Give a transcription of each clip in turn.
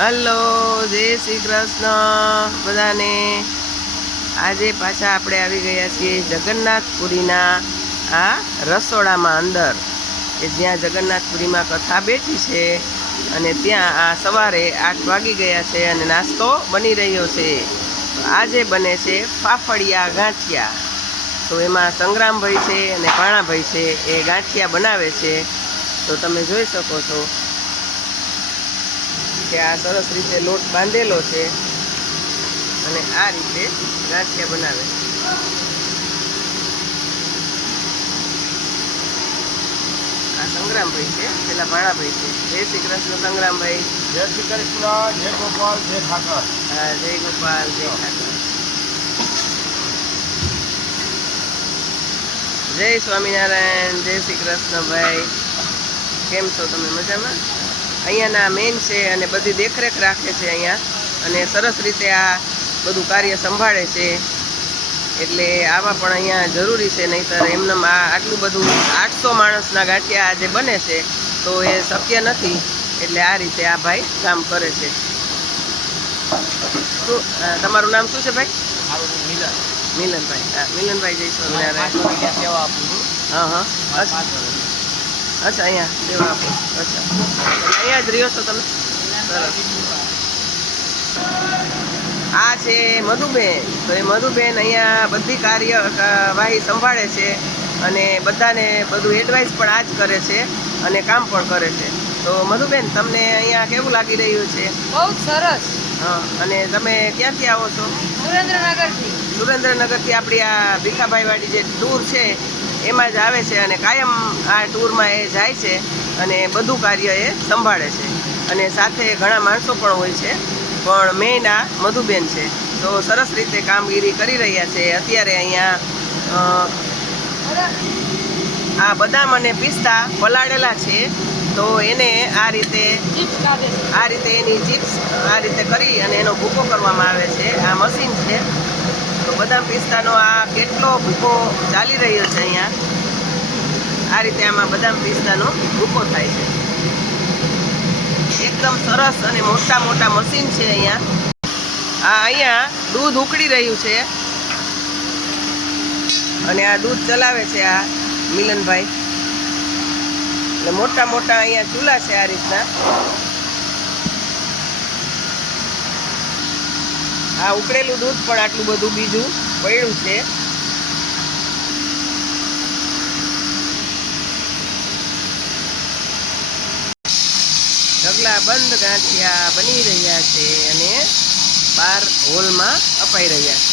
Hello, જય શ્રી કૃષ્ણ બધાને. આજે પાછા આપણે આવી ગયા છીએ જગન્નાથપુરીના, આ રસોડામાં અંદર, કે જ્યાં જગન્નાથપુરીમાં કથા બેઠી છે અને ત્યાં આ સવારે આઠ વાગી ગયા છે અને નાસ્તો બની રહ્યો છે. આજે બને છે ફાફડિયા ગાંઠિયા. તો એમાં સંગ્રામભાઈ છે અને ભાણાભાઈ છે, એ ગાંઠિયા બનાવે છે. તો તમે જોઈ શકો છો કે આ સરસ રીતે લોટ બાંધેલો છે અને આ રીતે ગાંઠિયા બનાવે. છે આ સંગ્રામભાઈ છે પેલા ભાણાભાઈ છે. જય શ્રી કૃષ્ણ સંગ્રામભાઈ. જય શ્રી કૃષ્ણ જય ગોપાલ જય ઠાકર. હા જય ગોપાલ જય ઠાકર. જય સ્વામિનારાયણ જય શ્રી કૃષ્ણભાઈ કેમ છો તમે મજામાં? અહીંયાના મેન છે અને બધી દેખરેખ રાખે છે અહીંયા. અને સરસ રીતે આ બધું કાર્ય સંભાળે છે. એટલે આવા પણ અહીંયા જરૂરી છે નહીંતર એમને આ આટલું બધું આઠસો માણસના ગાંઠિયા આજે બને છે તો એ શક્ય નથી. એટલે આ રીતે આ ભાઈ કામ કરે છે. શું તમારું નામ શું છે ભાઈ? મિલન. મિલનભાઈ. હા મિલનભાઈ જય સ્વામિનારાયણ હા હા. અચ્છા અહીંયા દેવા આપો. અચ્છા. અહીંયા જ રહ્યો છો તમે? આ છે મધુબેન. તો એ મધુબેન અહીંયા બધી કાર્યવાહી સંભાળે છે અને બધાને બધું એડવાઇસ પણ આ જ કરે છે અને કામ પણ કરે છે. તો મધુબેન તમને અહીંયા કેવું લાગી રહ્યું છે? બહુ સરસ. હા અને તમે ક્યાંથી આવો છો? સુરેન્દ્રનગરથી. સુરેન્દ્રનગરથી આપણી આ ભીખાભાઈ વાડી જે ટૂર છે એમાં જ આવે છે અને કાયમ આ ટૂરમાં એ જાય છે અને બધું કાર્ય એ સંભાળે છે. અને સાથે ઘણા માણસો પણ હોય છે, પણ મેઇન આ મધુબેન છે. તો સરસ રીતે કામગીરી કરી રહ્યા છે. અત્યારે અહીંયા આ બદામ અને પિસ્તા પલાળેલા છે. તો એને આ રીતે આ રીતે એની ચિપ્સ આ રીતે કરી અને એનો ભૂકો કરવામાં આવે છે. આ મશીન છે. તો બદામ પિસ્તાનો આ કેટલો ભૂકો ચાલી રહ્યો છે અહીંયા? આ રીતે આમાં બદામ પિસ્તાનો ભૂકો થાય છે. એકદમ સરસ અને મોટા મોટા મશીન છે અહીંયા. આ અહીંયા દૂધ ઉકળી રહ્યું છે. અને આ દૂધ ચલાવે છે આ મિલનભાઈ. એટલે મોટા મોટા અહીંયા ચૂલા છે આ રીતના. આ ઉકળેલું દૂધ પણ આટલું બધું બીજું પડ્યું છે. ઢગલા બંધ ગાંઠિયા બની રહ્યા છે અને બાર હોલમાં અપાઈ રહ્યા છે.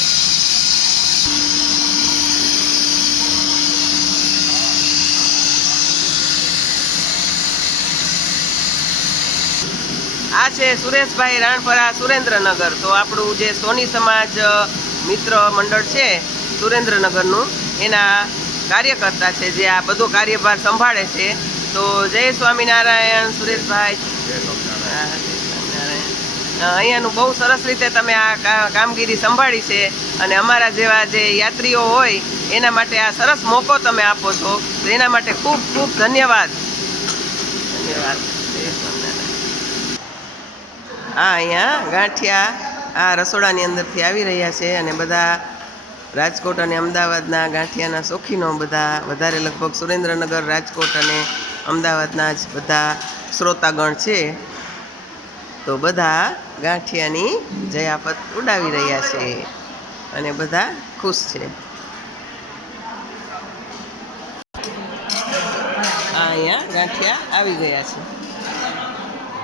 આ છે સુરેશભાઈ રાણપરા સુરેન્દ્રનગર. તો આપણું જે સોની સમાજ મિત્ર મંડળ છે સુરેન્દ્રનગરનું એના કાર્યકર્તા છે જે આ બધો કાર્યભાર સંભાળે છે. તો જય સ્વામિનારાયણ સુરેશભાઈ. અહીંયાનું બહુ સરસ રીતે તમે આ કામગીરી સંભાળી છે અને અમારા જેવા જે યાત્રીઓ હોય એના માટે આ સરસ મોકો તમે આપો છો. તો એના માટે ખૂબ ખૂબ ધન્યવાદ. ધન્યવાદ. જય સ્વામિનારાયણ. આ અહીંયા ગાંઠિયા આ રસોડાની અંદરથી આવી રહ્યા છે અને બધા રાજકોટ અને અમદાવાદના ગાંઠિયાના શોખીનો બધા, વધારે લગભગ સુરેન્દ્રનગર, રાજકોટ અને અમદાવાદના જ બધા શ્રોતાગણ છે. તો બધા ગાંઠિયાની જયાપત ઉડાવી રહ્યા છે અને બધા ખુશ છે. અહીંયા ગાંઠિયા આવી ગયા છે.